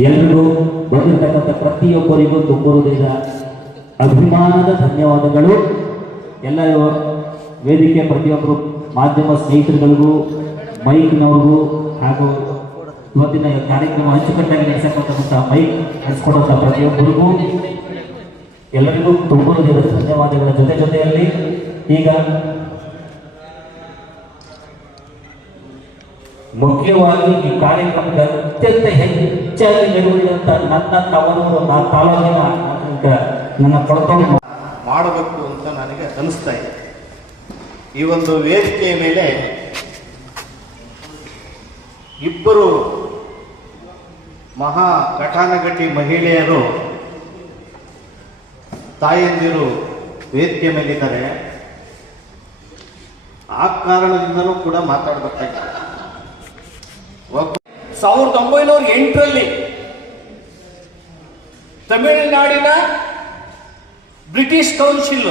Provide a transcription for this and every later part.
ಎಲ್ರಿಗೂ ಬಂದಿರತಕ್ಕಂಥ ಪ್ರತಿಯೊಬ್ಬರಿಗೂ ತುಂಬುವುದರಿಂದ ಅಭಿಮಾನದ ಧನ್ಯವಾದಗಳು. ಎಲ್ಲ ವೇದಿಕೆ ಪ್ರತಿಯೊಬ್ಬರು ಮಾಧ್ಯಮ ಸ್ನೇಹಿತರುಗಳಿಗೂ, ಮೈಕ್ನವ್ರಿಗೂ ಹಾಗೂ ಇವತ್ತಿನ ಕಾರ್ಯಕ್ರಮ ಅಚ್ಚುಕಟ್ಟಾಗಿ ನಡೆಸಕ್ಕಂಥ ಮೈಕ್ ನಡೆಸ್ಕೊಡುವಂಥ ಪ್ರತಿಯೊಬ್ಬರಿಗೂ ಎಲ್ಲರಿಗೂ ತುಂಬುವುದರಿಂದ ಧನ್ಯವಾದಗಳ ಜೊತೆ ಜೊತೆಯಲ್ಲಿ ಈಗ ಮುಖ್ಯವಾಗಿ ಈ ಕಾರ್ಯಕ್ರಮಕ್ಕೆ ಅತ್ಯಂತ ಹೆಚ್ಚಾಗಿ ನೆರವೇರಿದಂತ ನನ್ನ ತವರೂರು ನನ್ನ ತಾಲೂಕಿನ ನನ್ನ- ಕೊಡತನ ಮಾಡಬೇಕು ಅಂತ ನನಗೆ ಅನಿಸ್ತಾ ಇದೆ. ಈ ಒಂದು ವೇದಿಕೆಯ ಮೇಲೆ ಇಬ್ಬರು ಮಹಾ ಘಟಾನಘಟಿ ಮಹಿಳೆಯರು ತಾಯಂದಿರು ವೇದಿಕೆ ಮೇಲಿದ್ದಾರೆ. ಆ ಕಾರಣದಿಂದಲೂ ಕೂಡ ಮಾತಾಡಬೇಕಾಗಿದೆ. ಸಾವಿರದ ಒಂಬೈನೂರ ಎಂಟರಲ್ಲಿ ತಮಿಳುನಾಡಿನ ಬ್ರಿಟಿಷ್ ಕೌನ್ಸಿಲ್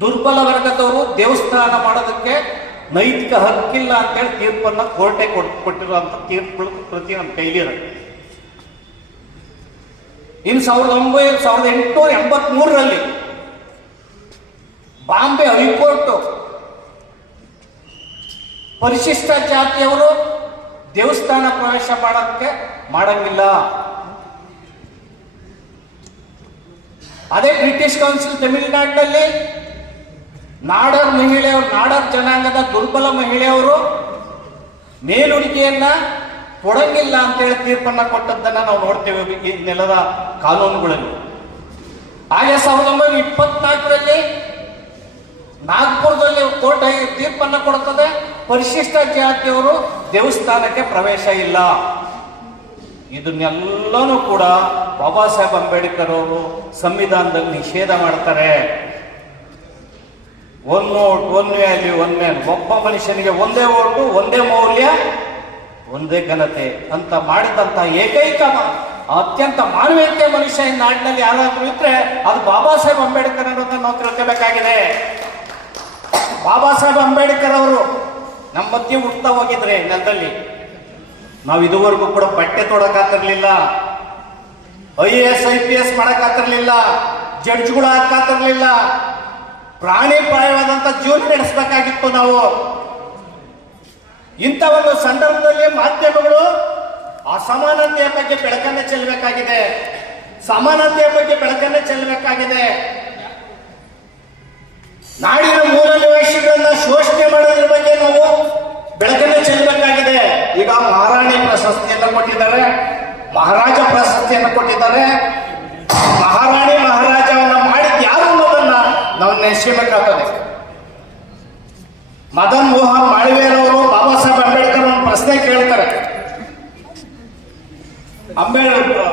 ದುರ್ಬಲ ವರ್ಗದವರು ದೇವಸ್ಥಾನ ಮಾಡೋದಕ್ಕೆ ನೈತಿಕ ಹಕ್ಕಿಲ್ಲ ಅಂತೇಳಿ ತೀರ್ಪನ್ನು ಕೋರ್ಟೆ ಕೊಟ್ಟಿರುವಂತ ತೀರ್ಪುಗಳ ಪ್ರತಿ ನಮ್ಮ ಕೈಲಿರ ಇನ್ನು ಸಾವಿರದ ಒಂಬೈನೂರ ಸಾವಿರದ ಎಂಟುನೂರ ಎಂಬತ್ಮೂರರಲ್ಲಿ ಬಾಂಬೆ ಹೈಕೋರ್ಟ್ ಪರಿಶಿಷ್ಟ ಜಾತಿಯವರು ದೇವಸ್ಥಾನ ಪ್ರವೇಶ ಮಾಡೋಕ್ಕೆ ಮಾಡಂಗಿಲ್ಲ. ಅದೇ ಬ್ರಿಟಿಷ್ ಕೌನ್ಸಿಲ್ ತಮಿಳುನಾಡಿನಲ್ಲಿ ನಾಡರ್ ಮಹಿಳೆಯವರು, ನಾಡರ್ ಜನಾಂಗದ ದುರ್ಬಲ ಮಹಿಳೆಯವರು ಮೇಲುಡಿಕೆಯನ್ನ ಕೊಡಂಗಿಲ್ಲ ಅಂತೇಳಿ ತೀರ್ಪನ್ನ ಕೊಟ್ಟದ್ದನ್ನ ನಾವು ನೋಡ್ತೇವೆ ಈ ನೆಲದ ಕಾನೂನುಗಳಲ್ಲಿ. ಹಾಗೆ ಸಾವಿರದ ಒಂಬೈನೂರ ಇಪ್ಪತ್ನಾಲ್ಕರಲ್ಲಿ ನಾಗ್ಪುರದಲ್ಲಿ ಕೋರ್ಟ್ ತೀರ್ಪನ್ನ ಕೊಡುತ್ತದೆ ಪರಿಶಿಷ್ಟ ಜಾತಿಯವರು ದೇವಸ್ಥಾನಕ್ಕೆ ಪ್ರವೇಶ ಇಲ್ಲ. ಇದನ್ನೆಲ್ಲನೂ ಕೂಡ ಬಾಬಾ ಸಾಹೇಬ್ ಅಂಬೇಡ್ಕರ್ ಅವರು ಸಂವಿಧಾನದಲ್ಲಿ ನಿಷೇಧ ಮಾಡ್ತಾರೆ. One note one value one man ಒಬ್ಬ ಮನುಷ್ಯನಿಗೆ ಒಂದೇ ಓಟು, ಒಂದೇ ಮೌಲ್ಯ, ಒಂದೇ ಘನತೆ. ಅಂತ ಮಾಡಿದಂತ ಏಕೈಕ ಅತ್ಯಂತ ಮಾನವೀಯತೆ ಮನುಷ್ಯ ಈ ನಾಡಿನಲ್ಲಿ ಯಾರಾದ್ರೂ ಇದ್ರೆ ಅದು ಬಾಬಾ ಸಾಹೇಬ್ ಅಂಬೇಡ್ಕರ್ ಅನ್ನೋದನ್ನ ನಾವು ತಿಳ್ಕೋಬೇಕಾಗಿದೆ. ಬಾಬಾ ಸಾಹೇಬ್ ಅಂಬೇಡ್ಕರ್ ಅವರು ನಮ್ಮ ಮಧ್ಯೆ ಹುಡ್ತಾ ಹೋಗಿದ್ರೆ ನೆಲದಲ್ಲಿ ನಾವು ಇದುವರೆಗೂ ಕೂಡ ಬಟ್ಟೆ ತೊಡಕಾತಿರ್ಲಿಲ್ಲ. I A S, I P S ಮಾಡಕ್ಕಾತಿರ್ಲಿಲ್ಲ ಜಡ್ಜ್ಗಳು ಹಾಕಾತಿರ್ಲಿಲ್ಲ ಪ್ರಾಣಿ ಪ್ರಾಯವಾದಂತ ಜೀವನ ನಡೆಸಬೇಕಾಗಿತ್ತು ನಾವು. ಇಂಥ ಒಂದು ಸಂದರ್ಭದಲ್ಲಿ ಮಾಧ್ಯಮಗಳು ಅಸಮಾನತೆಯ ಬಗ್ಗೆ ಬೆಳಕನ್ನ ಚೆಲ್ಲಬೇಕಾಗಿದೆ. ಸಮಾನತೆಯ ಬಗ್ಗೆ ಬೆಳಕನ್ನ ಚೆಲ್ಲಬೇಕಾಗಿದೆ. ನಾಡಿನ ಮೂಲ ನಿವಾಸಿಗಳನ್ನ ಶೋಷಣೆ ಮಾಡೋದ್ರ ಬಗ್ಗೆ ನಾವು ಬೆಳಕನ್ನ ಚೆಲ್ಲಬೇಕಾಗಿದೆ ಈಗ ಮಹಾರಾಣಿ ಪ್ರಶಸ್ತಿಯನ್ನು ಕೊಟ್ಟಿದ್ದಾರೆ, ಮಹಾರಾಜ ಪ್ರಶಸ್ತಿಯನ್ನು ಕೊಟ್ಟಿದ್ದಾರೆ. ಮಹಾರಾಣಿ ಮಹಾರಾಜವನ್ನ ಮಾಡಿದ ಯಾರು ಅನ್ನೋದನ್ನ ನಾವು ನೆನೆಸ್ಕೋಬೇಕಾಗ್ತದೆ ಮದನ್ ಮೋಹನ್ ಮಾಳವೇರವರು ಬಾಬಾ ಸಾಹೇಬ್ ಅಂಬೇಡ್ಕರ್ ಒಂದು ಪ್ರಶ್ನೆ ಕೇಳ್ತಾರೆ. ಅಂಬೇಡ್ಕರ್